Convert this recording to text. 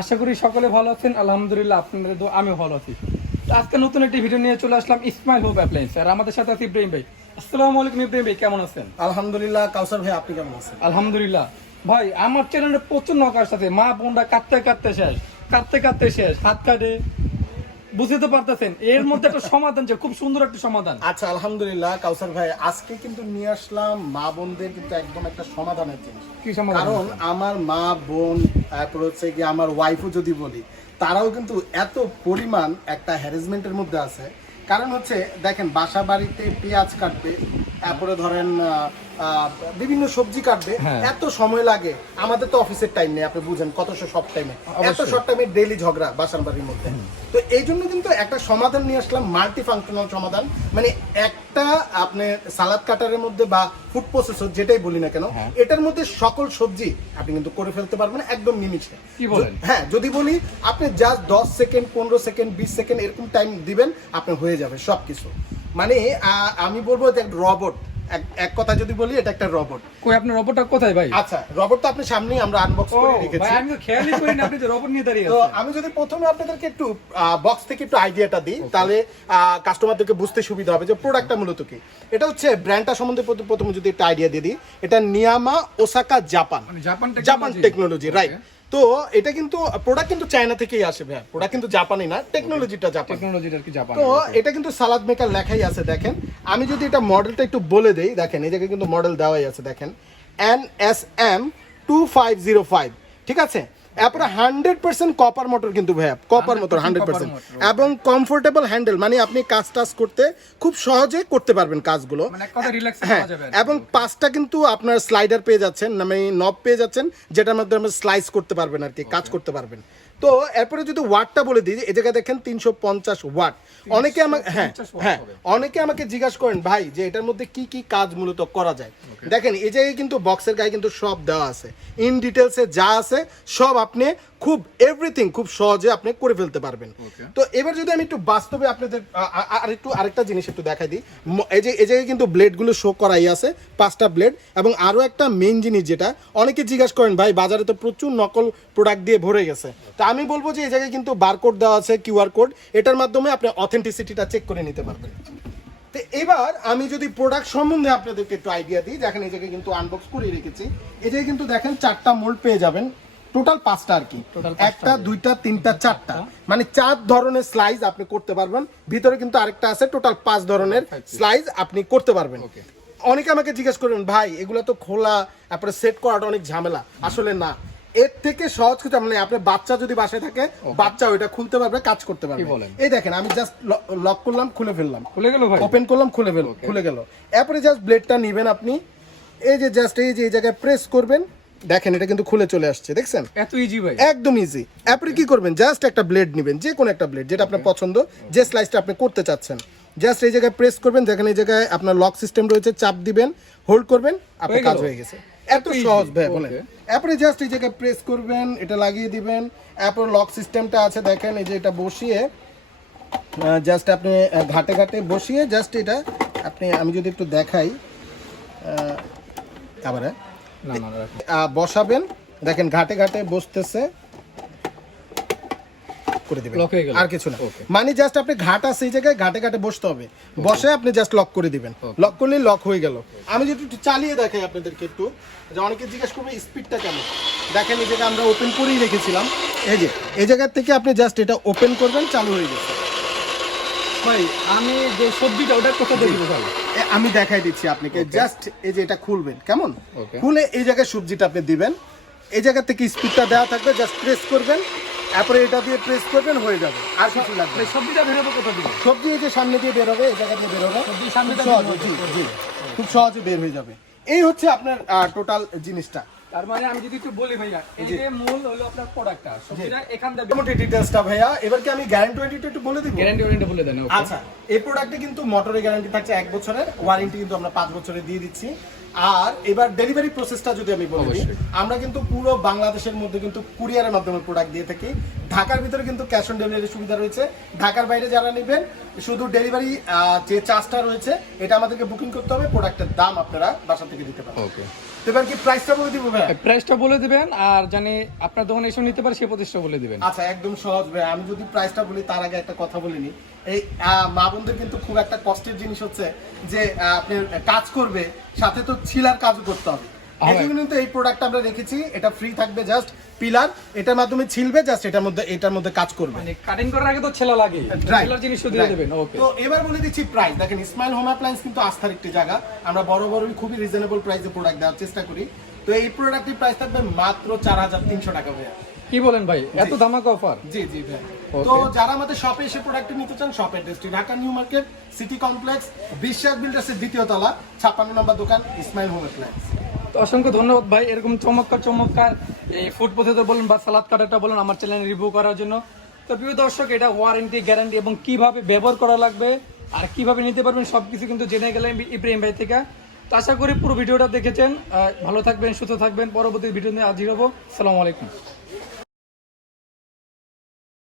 আশা করি সকলে ভালো আছেন আলহামদুলিল্লাহ আপনাদের তো আমি ভালো আছি। তো আজকে নতুন একটি ভিডিও নিয়ে চলে আসলাম ইসমাইল হোপ অ্যাপ্লায়েন্স আর আমাদের সাথে আছে ইব্রাহিম ভাই। আসসালামু আলাইকুম ইব্রাহিম ভাই কেমন আছেন? আলহামদুলিল্লাহ কাউসার ভাই আপনি কেমন আছেন? আলহামদুলিল্লাহ। ভাই আমার চ্যানেলে প্রচুর নকার সাথে মা বোনরা কাঁদতে কাঁদতে শেষ কাঁদতে কাঁদতে শেষ। হাত কাটে। বুঝতে পারতেছেন। এর মধ্যে একটা সমাধান যে খুব সুন্দর একটা সমাধান। আচ্ছা আলহামদুলিল্লাহ কাউসার ভাই আজকে কিন্তু নিয়ে আসলাম মা বোনদের কিন্তু একদম একটা সমাধানের জিনিস। কি সমাধান? কারণ আমার মা বোন তারপর হচ্ছে কি আমার ওয়াইফও যদি বলি তারাও কিন্তু এত পরিমাণ একটা হ্যারাসমেন্টের মধ্যে আছে। কারণ হচ্ছে দেখেন বাসা বাড়িতে পেঁয়াজ কাটবে তারপরে ধরেন বিভিন্ন সবজি কাটবে হ্যাঁ। এত সময় লাগে আমাদের তো অফিসের টাইম নেই আপনি বুঝেন কত সব টাইমে এত। শর্ট টাইমে ডেইলি ঝগড়া বাসার বাড়ির মধ্যে তো এই জন্য কিন্তু একটা সমাধান নিয়ে আসলাম মাল্টি ফাংশনাল সমাধান মানে একটা আপনি সালাদ কাটারের মধ্যে বা ফুড প্রসেসর যেটাই বলি না কেন হ্যাঁ। এটার মধ্যে সকল সবজি আপনি কিন্তু করে ফেলতে পারবেন একদম নিমিষে কি বলেন? হ্যাঁ যদি বলি আপনি জাস্ট দশ সেকেন্ড পনেরো সেকেন্ড বিশ সেকেন্ড এরকম টাইম দিবেন আপনি হয়ে যাবে সবকিছু মানে আমি বলব রবট এক কথা যদি বলি এটা একটা রবট কই আপনার রোবটটা কোথায় ভাই? আচ্ছা রবট তো আপনি সামনেই আমরা আনবক্স করে ভাই রেখেছি। আমি তো খেয়ালই করি না আপনি যে রোবট নিয়ে দাঁড়িয়ে আছেন। তো আমি যদি প্রথমে আপনাদেরকে একটু বক্স থেকে একটু আইডিয়াটা দিই তাহলে কাস্টমারদেরকে বুঝতে সুবিধা হবে যে প্রোডাক্টটা মূলত কি। এটা হচ্ছে ব্র্যান্ডটা সম্বন্ধে প্রথমে যদি একটা আইডিয়া দিয়ে দিই এটা নিয়ামা ওসাকা জাপান মানে জাপান জাপান টেকনোলজি রাইট তো এটা কিন্তু প্রোডাক্ট কিন্তু চায়না থেকেই আসে ভাই প্রোডাক্ট কিন্তু জাপানি না টেকনোলজিটা জাপান টেকনোলজিটা কি জাপান তো এটা কিন্তু সালাদ মেকার লেখাই আছে দেখেন। আমি যদি এটা মডেলটা একটু বলে দেই দেখেন এই জায়গায় কিন্তু মডেল দেওয়াই আছে দেখেন। N S M two five zero five ঠিক আছে? এরপরে হান্ড্রেড পার্সেন্ট কপার মোটর কিন্তু ভাইয়া কপার মোটর হান্ড্রেড পার্সেন্ট এবং কমফোর্টেবল হ্যান্ডেল মানে আপনি কাজ টাজ করতে খুব সহজে করতে পারবেন কাজগুলো। মানে হ্যাঁ। এবং পাঁচটা কিন্তু আপনার স্লাইডার পেয়ে যাচ্ছেন মানে নব পেয়ে যাচ্ছেন যেটার মাধ্যমে স্লাইস করতে পারবেন আর কি কাজ করতে পারবেন। তো এরপরে যদি ওয়াটটা বলে দিই এই জায়গায় দেখেন তিনশো পঞ্চাশ ওয়াট অনেকে আমাকে হ্যাঁ হ্যাঁ অনেকে আমাকে জিজ্ঞাসা করেন ভাই যে এটার মধ্যে কি কি কাজ মূলত করা যায়? দেখেন এই জায়গায় কিন্তু বক্সের গায়ে কিন্তু সব দেওয়া আছে। ইন ডিটেলসে যা আছে সব আপনি খুব এভরিথিং খুব সহজে আপনি করে ফেলতে পারবেন। তো এবার যদি আমি একটু বাস্তবে আপনাদের আর একটু আরেকটা জিনিস একটু দেখাই দিই। এই যে এই জায়গায় কিন্তু ব্লেডগুলো শো করাই আছে পাঁচটা ব্লেড এবং আরও একটা মেইন জিনিস যেটা অনেকে জিজ্ঞাসা করেন ভাই বাজারে তো প্রচুর নকল প্রোডাক্ট দিয়ে ভরে গেছে। তো আমি বলব যে এই জায়গায় কিন্তু বারকোড দেওয়া আছে কিউআর কোড এটার মাধ্যমে আপনি অথেন্টিসিটিটা চেক করে নিতে পারবেন। তো এবার আমি যদি প্রোডাক্ট সম্বন্ধে আপনাদেরকে একটু আইডিয়া দিই দেখেন এই জায়গায় কিন্তু আনবক্স করে রেখেছি। এই জায়গায় কিন্তু দেখেন চারটা মোল্ড পেয়ে যাবেন। টোটাল পাঁচটা আর কি। একটা দুইটা তিনটা চারটা। মানে চার ধরনের স্লাইস আপনি করতে পারবেন। ভিতরে কিন্তু আরেকটা আছে টোটাল পাঁচ ধরনের স্লাইস আপনি করতে পারবেন। অনেকে আমাকে জিজ্ঞেস করবেন ভাই এগুলো তো খোলা তারপরে সেট করাটা অনেক ঝামেলা। আসলে না। এর থেকে সহজ কিছু মানে আপনার বাচ্চা যদি বাসায় থাকে বাচ্চা ওইটা খুলতে পারবে কাজ করতে পারবে। এই দেখেন আমি জাস্ট লক করলাম খুলে ফেললাম। খুলে গেল ভাই? ওপেন করলাম খুলে ফেল খুলে গেল। এরপরে জাস্ট ব্লেডটা নেবেন আপনি। এই যে জাস্ট এই যে এই জায়গায় প্রেস করবেন। দেখেন এটা কিন্তু খুলে চলে আসছে দেখছেন? এত ইজি ভাই। একদম ইজি এরপরে কি করবেন? জাস্ট একটা ব্লেড নেবেন যে কোনো একটা ব্লেড যেটা আপনার পছন্দ যে স্লাইসটা আপনি করতে চাচ্ছেন। জাস্ট এই জায়গায় প্রেস করবেন যেখানে এই জায়গায় আপনার লক সিস্টেম রয়েছে চাপ দিবেন হোল্ড করবেন আপনার কাজ হয়ে গেছে। এত সহজ ভাই বলেন. এরপরে জাস্ট এই জায়গায় প্রেস করবেন এটা লাগিয়ে দিবেন এরপর লক সিস্টেমটা আছে দেখেন এই যে এটা বসিয়ে জাস্ট আপনি ঘাটে ঘাটে বসিয়ে জাস্ট এটা আপনি আমি যদি একটু দেখাই আবার বসাবেন। দেখেন ঘাটে ঘাটে বসতেছে। করে দিবেন। আর কিছু না। মানে জাস্ট আপনি ঘাট আছে এই জায়গায় ঘাটে ঘাটে বসতে হবে। বসে আপনি জাস্ট লক করে দিবেন। লক করলেই লক হয়ে গেল। আমি যদি একটু চালিয়ে দেখাই আপনাদেরকে একটু যে অনেকে জিজ্ঞেস করবে স্পিডটা কেমন? দেখেন এই জায়গায় আমরা ওপেন করেই রেখেছিলাম। এই যে এই জায়গার থেকে আপনি জাস্ট এটা ওপেন করবেন চালু হয়ে গেছে। ভাই আমি যে সবজিটা ওটা কোথা দেখব আমি দেখাই দিচ্ছি আপনাকে। জাস্ট এই যে এটা খুলবেন কেমন? খুলে এই জায়গায় সবজিটা আপনি দিবেন। এই জায়গা থেকে স্পিডটা দেওয়া থাকবে জাস্ট প্রেস করবেন তারপরে এটা দিয়ে প্রেস করবেন হয়ে যাবে। আর কিছু লাগবে। সবজিটা বেরোবে কোথা দিকে সবজি এই যে সামনে দিয়ে বেরোবে এই জায়গা দিয়ে বেরোবে সবজি সামনে দিয়ে। খুব সহজে বের হয়ে যাবে। এই হচ্ছে আপনার টোটাল জিনিসটা। তার মানে আমি যদি একটু বলি ভাইয়া এই যে মূল হলো আপনার প্রোডাক্টটা সবজিটা এখান থেকে মোটামুটি ডিটেলসটা ভাইয়া? এবার কি আমি গ্যারান্টি ওয়ারেন্টিটা একটু বলে দিব? গ্যারান্টি ওয়ারেন্টি বলে দেন আচ্ছা এই প্রোডাক্টে কিন্তু মোটরের গ্যারান্টি থাকছে এক বছরের ওয়ারেন্টি কিন্তু আমরা পাঁচ বছরে দিয়ে দিচ্ছি। আর এবার ডেলিভারি প্রসেসটা যদি আমি বলি আমরা কিন্তু পুরো বাংলাদেশের মধ্যে কিন্তু কুরিয়ারের মাধ্যমে প্রোডাক্ট দিয়ে থাকি। ঢাকার ভিতরে কিন্তু ক্যাশ অন ডেলিভারি সুবিধা রয়েছে। ঢাকার বাইরে যারা নেবেন শুধু ডেলিভারি যে চার্জটা রয়েছে এটা আমাদেরকে বুকিং করতে হবে। প্রোডাক্টের দাম আপনারা বাসা থেকে দিতে পারেন ওকে তো এবার কি প্রাইসটা বলে দিব ভাই প্রাইসটা বলে দিবেন আর জানি আপনার দোকানে এসে নিতে পারে প্রতিষ্ঠা বলে দিবেন। আচ্ছা একদম সহজ ভাই আমি যদি প্রাইসটা বলি তার আগে একটা কথা বলিনি এই মা বোনদের কিন্তু খুব একটা কষ্টের জিনিস হচ্ছে যে আপনি কাজ করবে সাথে তো ছিলার কাজ করতে হবে। হ্যাঁ। এই জন্য কিন্তু এই প্রোডাক্ট আমরা রেখেছি এটা ফ্রি থাকবে জাস্ট পিলার এটার মাধ্যমে ছিলবে জাস্ট এটার মধ্যে এটার মধ্যে কাজ করবে। মানে কাটিং করার আগে তো ছেলা লাগে। ছেলার জিনিসও দিয়ে দেবেন ওকে তো এবার বলে দিচ্ছি প্রাইস দেখেন ইসমাইল হোম অ্যাপ্লায়েন্স কিন্তু আস্থার একটি জায়গা। আমরা বড় বড়ই খুবই রিজনেবল প্রাইসে প্রোডাক্ট দেওয়ার চেষ্টা করি। তো এই প্রোডাক্টের প্রাইস থাকবে মাত্র চার হাজার তিনশো টাকা ভাইয়া। কি বলেন ভাই? এত ধামাকা অফার জি জি ভাই তো যারা আমাদের শপে এসে প্রোডাক্ট নিতে চান শপ অ্যাড্রেসটি Dhaka new market city complex Biswas বিল্ডার্সের দ্বিতীয় তলা ছাপ্পান্ন নম্বর দোকান ইসমাইল হোম অ্যাপ্লায়েন্স অসংখ্য ধন্যবাদ ভাই। এরকম চমৎকার চমৎকার এই ফুড প্রসেসর বলুন বা সালাদ কাটারটা বলুন আমার চ্যানেলে রিভিউ করার জন্য। তো প্রিয় দর্শক, এটা ওয়ারেন্টি গ্যারান্টি এবং কীভাবে ব্যবহার করা লাগবে আর কীভাবে নিতে পারবেন সব কিছু কিন্তু জেনে গেলেন ইব্রাহিম ভাই থেকে। তো আশা করি পুরো ভিডিওটা দেখেছেন। ভালো থাকবেন, সুস্থ থাকবেন। পরবর্তী ভিডিও নিয়ে হাজির হব। সালামু আলাইকুম।